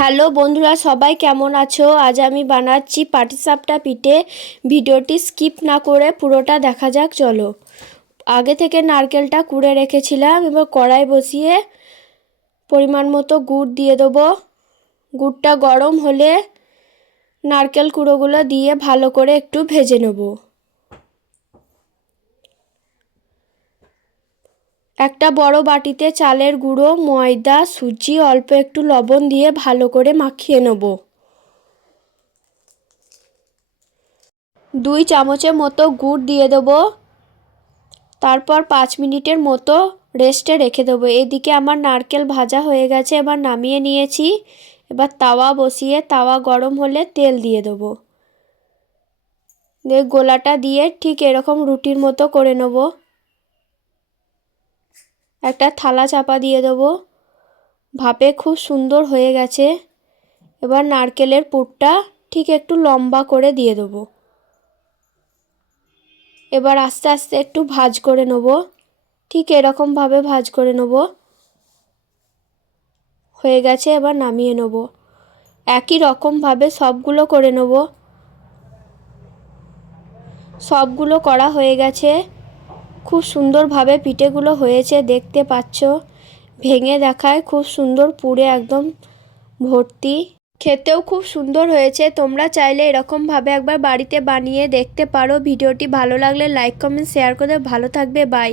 Hello বন্ধুরা, সবাই কেমন আছো? আজ আমি বানাচ্ছি পাটিসাপটা পিঠে। ভিডিওটি স্কিপ না করে পুরোটা দেখা যাক। চলো। আগে থেকে নারকেলটা কুড়ে রেখেছিলাম। এবার কড়াই বসিয়ে পরিমাণ মতো গুড় দিয়ে দেবো। গুড়টা গরম হলে নারকেল কুড়োগুলো দিয়ে ভালো করে একটু ভেজে নেব। একটা বড় বাটিতে চালের গুঁড়ো, ময়দা, সুজি, অল্প একটু লবণ দিয়ে ভালো করে মাখিয়ে নেব। 2 চামচের মতো গুড় দিয়ে দেবো। তারপর 5 মিনিটের মতো রেস্টে রেখে দেবো। এদিকে আমার নারকেল ভাজা হয়ে গেছে, এবার নামিয়ে নিয়েছি। এবার তাওয়া বসিয়ে তাওয়া গরম হলে তেল দিয়ে দেবো। গোলাটা দিয়ে ঠিক এরকম রুটির মতো করে নেব। একটা থালা চাপা দিয়ে দেবো। ভাপে খুব সুন্দর হয়ে গেছে। এবার নারকেলের পুরটা ঠিক একটু লম্বা করে দিয়ে দেবো। এবার আস্তে আস্তে একটু ভাজ করে নেব। ঠিক এরকমভাবে ভাজ করে নেব। হয়ে গেছে, এবার নামিয়ে নেব। একই রকমভাবে সবগুলো করে নেব। সবগুলো করা হয়ে গেছে। খুব সুন্দরভাবে পিঠেগুলো হয়েছে, দেখতে পাচ্ছ। ভেঙে দেখায় খুব সুন্দর, পুরে একদম ভর্তি। খেতেও খুব সুন্দর হয়েছে। তোমরা চাইলে এরকমভাবে একবার বাড়িতে বানিয়ে দেখতে পারো। ভিডিওটি ভালো লাগলে লাইক, কমেন্ট, শেয়ার করে ভালো থাকবে। বাই।